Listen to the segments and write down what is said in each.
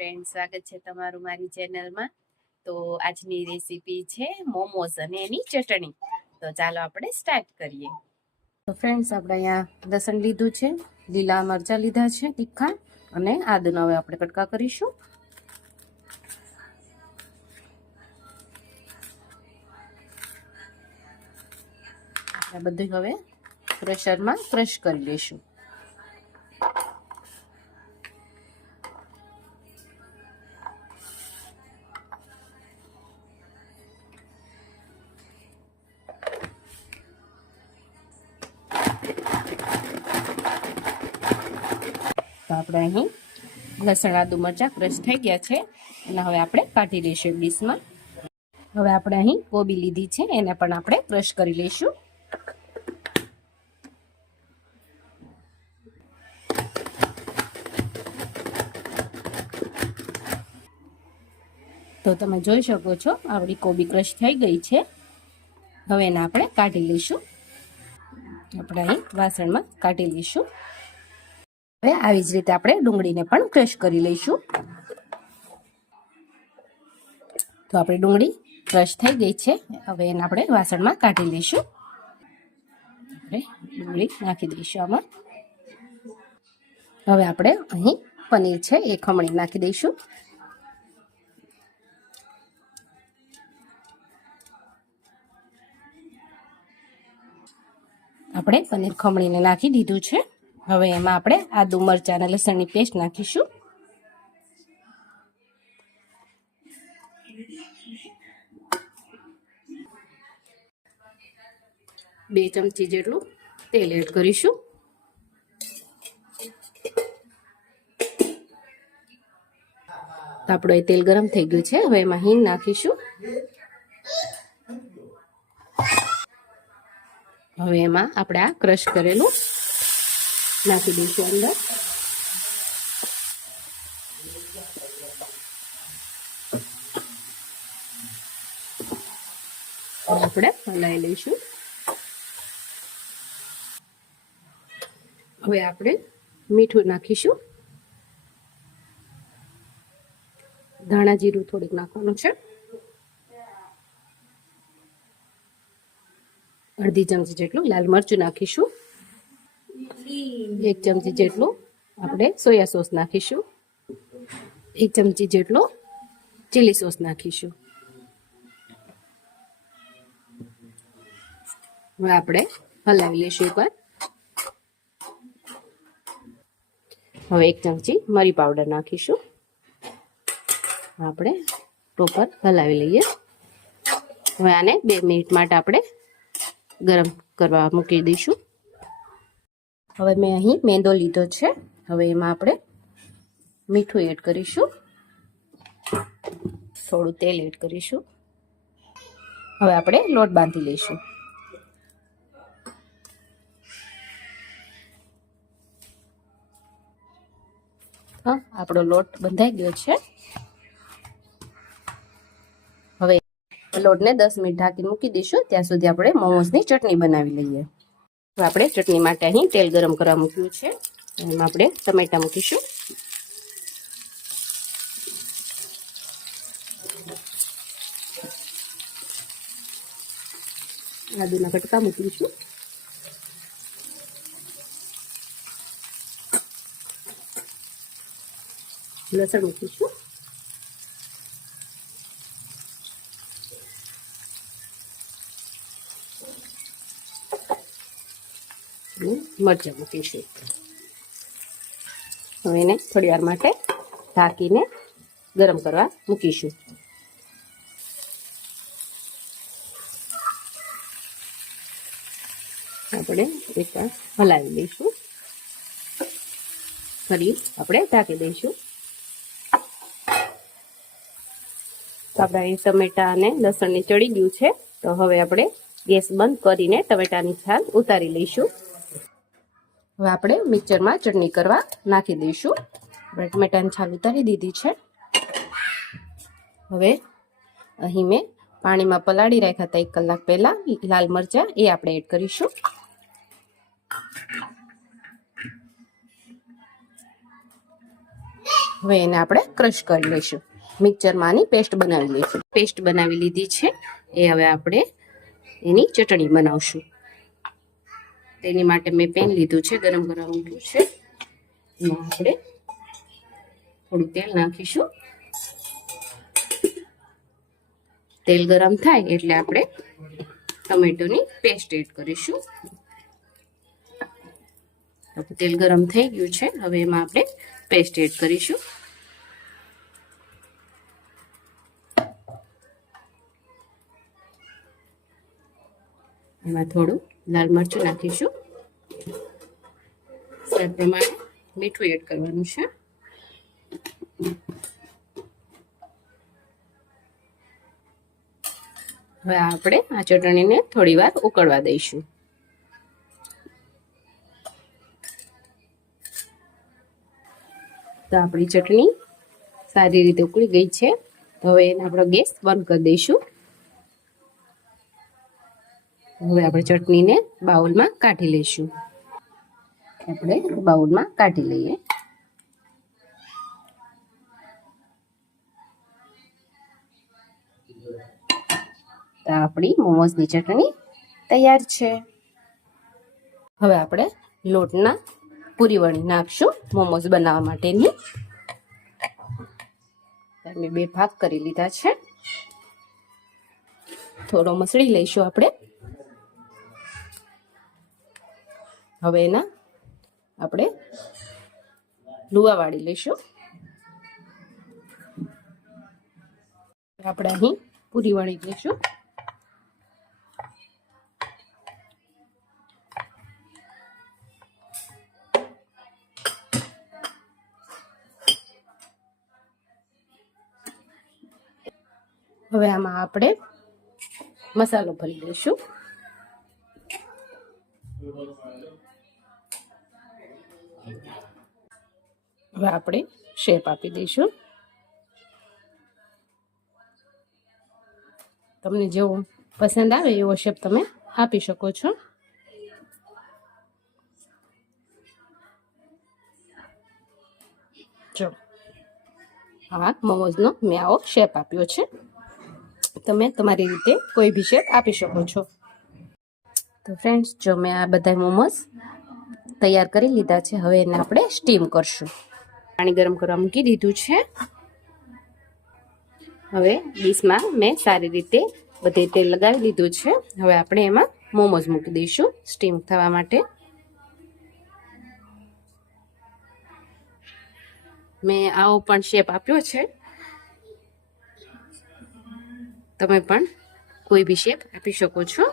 Friend, સ્વાગત છે તમારું મારી ચેનલમાં। તો આજની રેસીપી છે મોમોસ અને એની ચટણી। તો ચાલો આપણે સ્ટાર્ટ કરીએ। તો ફ્રેન્ડ્સ, આપણે અહીંયા લસણ લીધું છે, લીલા મરચાં લીધા છે તીખા, અને આદુનો હવે આપણે કટકા કરીશું। આ બધું હવે ક્રશરમાં ક્રશ કરી લઈશું। તો આપણે અહીં લસણ આદુ મરચાં ક્રશ થઈ ગયા છે, અને હવે આપણે કાઢી લઈશું ડીશમાં। હવે આપણે અહીં કોબી લીધી છે, એને પણ આપણે ક્રશ કરી લઈશું। તો તમે જોઈ શકો છો આપણી કોબી ક્રશ થઈ ગઈ છે। હવે એને આપણે કાઢી લઈશું। આપણે અહીં વાસણમાં કાઢી લઈશું। હવે આવી જ રીતે આપણે ડુંગળીને પણ ક્રશ કરી લઈશું। તો આપણી ડુંગળી ક્રશ થઈ ગઈ છે, હવે એને આપણે વાસણમાં કાઢી લઈશું। આપણે ડુંગળી નાખી દઈશું આમાં। હવે આપણે અહીં પનીર છે એ ખમણી નાખી દઈશું। આપણે પનીર ખમણીને નાખી દીધું છે। હવે એમાં આપણે આદુ મરચાં અને લસણની પેસ્ટ નાખીશું। બે ચમચી જેટલું તેલ એડ કરીશું। તો આપણું એ તેલ ગરમ થઈ ગયું છે, હવે એમાં હિંગ નાખીશું। હવે એમાં આપણે આ ક્રશ કરેલું નાખી દઈશું અંદર। આપણે હલાવી લઈશું। હવે આપણે મીઠું નાખીશું। ધાણા જીરું થોડીક નાખવાનું છે। અડધી ચમચી જેટલું લાલ મરચું નાખીશું। 1 ચમચી જેટલું આપણે સોયા સોસ નાખીશું। 1 ચમચી જેટલો ચીલી સોસ નાખીશું। હવે આપણે હલાવી લઈશું એકવાર। હવે 1 ચમચી મરી પાવડર નાખીશું। આપણે પ્રોપર હલાવી લઈએ। હવે આને 2 મિનિટ માટે આપણે ગરમ કરવા મૂકી દઈશું। હવે મેં અહીં મેંદો લીધો છે, હવે એમાં આપણે મીઠું એડ કરીશું, થોડું તેલ એડ કરીશું। હવે આપણે લોટ બાંધી લઈશું। હા, આપણો લોટ બંધાઈ ગયો છે। હવે લોટને 10 મિનિટ ઢાંકીને મૂકી દઈશું, ત્યાં સુધી આપણે મોમોસની ચટણી બનાવી લઈએ। તો આપણે ચટણી માટે અહીં તેલ ગરમ કરવા મૂક્યું છે, એમાં આપણે ટમેટા મૂકીશું। આદુના કટકા મૂકીશું। લસણ મૂકીશું। મરચાં મૂકીશું। હવે એને થોડી વાર માટે ઢાંકીને ગરમ કરવા મૂકીશું। આપણે એકવાર હલાવી લઈશું, ફરી આપણે ઢાંકી દઈશું। તો આપણે અહીં ટમેટા અને લસણને ચડી ગયું છે, તો હવે આપણે ગેસ બંધ કરીને ટમેટાની છાલ ઉતારી લઈશું। હવે આપણે મિક્સરમાં ચટણી કરવા નાખી દઈશું। આપણે ટમેટાની છાલ ઉતારી દીધી છે। હવે અહીં મેં પાણીમાં પલાળી રાખ્યા હતા 1 કલાક પહેલા લાલ મરચાં, એ આપણે એડ કરીશું। હવે એને આપણે ક્રશ કરી લઈશું, મિક્સરમાં આની પેસ્ટ બનાવી લઈશું. પેસ્ટ બનાવી લીધી છે, એ હવે આપણે એની ચટણી બનાવશું. તેની માટે મેં પેન લીધું છે, ગરમ કરવા મૂક્યું છે. એમાં આપણે થોડું તેલ નાખીશું. તેલ ગરમ થાય એટલે આપણે ટમેટોની પેસ્ટ એડ કરીશું. તેલ ગરમ થઈ ગયું છે, હવે એમાં આપણે પેસ્ટ એડ કરીશું. એમાં થોડું લાલ મરચું નાખીશું. સ્વાદ પ્રમાણે મીઠું એડ કરવાનું છે. હવે આપણે આ ચટણીને થોડી વાર ઉકળવા દઈશું. તો આપણી ચટણી સારી રીતે ઉકળી ગઈ છે. હવે એને આપણે ગેસ બંધ કરી દઈશું. હવે આપણે ચટણીને બાઉલમાં કાઢી લઈશું. આપણે બાઉલમાં કાઢી લઈએ. તો આપણી મોમોઝની ચટણી તૈયાર છે. હવે આપણે લોટના પૂરી વણી નાખશું મોમોઝ બનાવવા માટેની. મેં 2 ભાગ કરી લીધા છે. થોડો મસળી લઈશું આપણે. હવે એના આપણે લુવા વાળી લઈશું. આપણે અહીં પૂરી વાળી લઈશું. હવે આમાં આપણે મસાલો ભરી લઈશું. હવે આપણે શેપ આપી દઈશું. તમને જેવો પસંદ આવે એવો શેપ તમે આપી શકો છો. જો આ મોમોઝનો મેં આવો શેપ આપ્યો છે. તમે તમારી રીતે કોઈ બી શેપ આપી શકો છો. તો ફ્રેન્ડ્સ, જો મેં આ બધા મોમોઝ તૈયાર કરી લીધા છે. હવે એને આપણે સ્ટીમ કરશું. પાણી ગરમ કરવા મૂકી દીધું છે. હવે ડીશમાં મેં સારી રીતે બધે તેલ લગાવી દીધું છે. હવે આપણે એમાં મોમોઝ મૂકી દઈશું સ્ટીમ થવા માટે. મેં આવો પણ શેપ આપ્યો છે. તમે પણ કોઈ બી શેપ આપી શકો છો.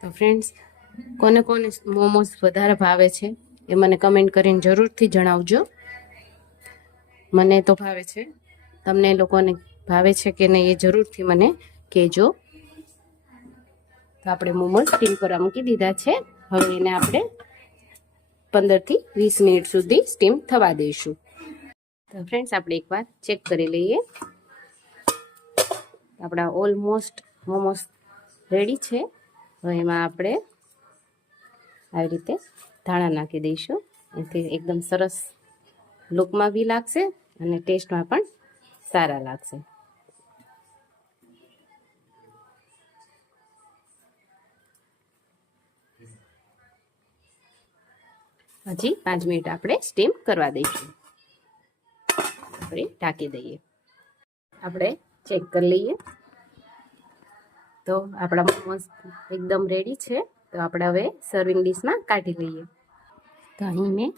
તો ફ્રેન્ડ્સ, કોને કોને મોમોઝ વધારે ભાવે છે એ મને કમેન્ટ કરીને જરૂરથી જણાવજો. મને તો ભાવે છે. તમને લોકોને ભાવે છે કે નહીં એ જરૂરથી મને કહેજો. તો આપણે મોમોઝ સ્ટીમ કરવા મૂકી દીધા છે. હવે એને આપણે 15 થી 20 મિનિટ સુધી સ્ટીમ થવા દઈશું. તો ફ્રેન્ડ્સ, આપણે એકવાર ચેક કરી લઈએ. આપણા ઓલમોસ્ટ મોમોઝ રેડી છે. હવે એમાં આપણે આવી રીતે ધાણા નાખી દઈશું. એથી એકદમ સરસ લુકમાં બી લાગશે અને ટેસ્ટમાં પણ સારા લાગશે. હજી 5 મિનિટ આપણે સ્ટીમ કરવા દઈશું. આપણે ઢાંકી દઈએ. આપણે ચેક કરી લઈએ. તો આપણા મોમોઝ એકદમ રેડી છે. તો આપણે હવે સર્વિંગ ડીશમાં કાઢી લઈએ. તો અહીં મેં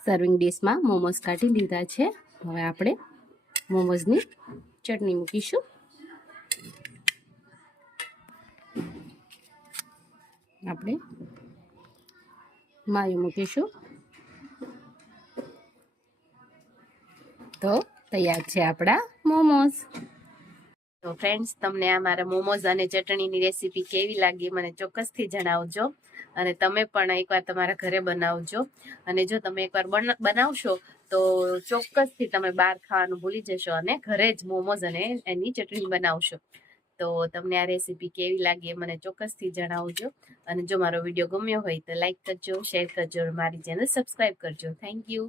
સર્વિંગ ડીશમાં મોમોઝ કાઢી લીધા છે. હવે આપણે મોમોઝની ચટણી મૂકીશું. આપણે માયું મૂકીશું. તો તૈયાર છે આપણા મોમોઝ. તો ફ્રેન્ડ્સ, તમને આ મારા મોમોઝ અને ચટણીની રેસીપી કેવી લાગી મને ચોક્કસથી જણાવજો. અને તમે પણ એકવાર તમારા ઘરે બનાવજો. અને જો તમે એકવાર બનાવશો તો ચોક્કસથી તમે બહાર ખાવાનું ભૂલી જશો અને ઘરે જ મોમોઝ અને એની ચટણી બનાવશો. તો તમને આ રેસીપી કેવી લાગી એ મને ચોક્કસથી જણાવજો. અને જો મારો વિડીયો ગમ્યો હોય તો લાઈક કરજો, શેર કરજો, મારી ચેનલ સબસ્ક્રાઈબ કરજો. Thank you.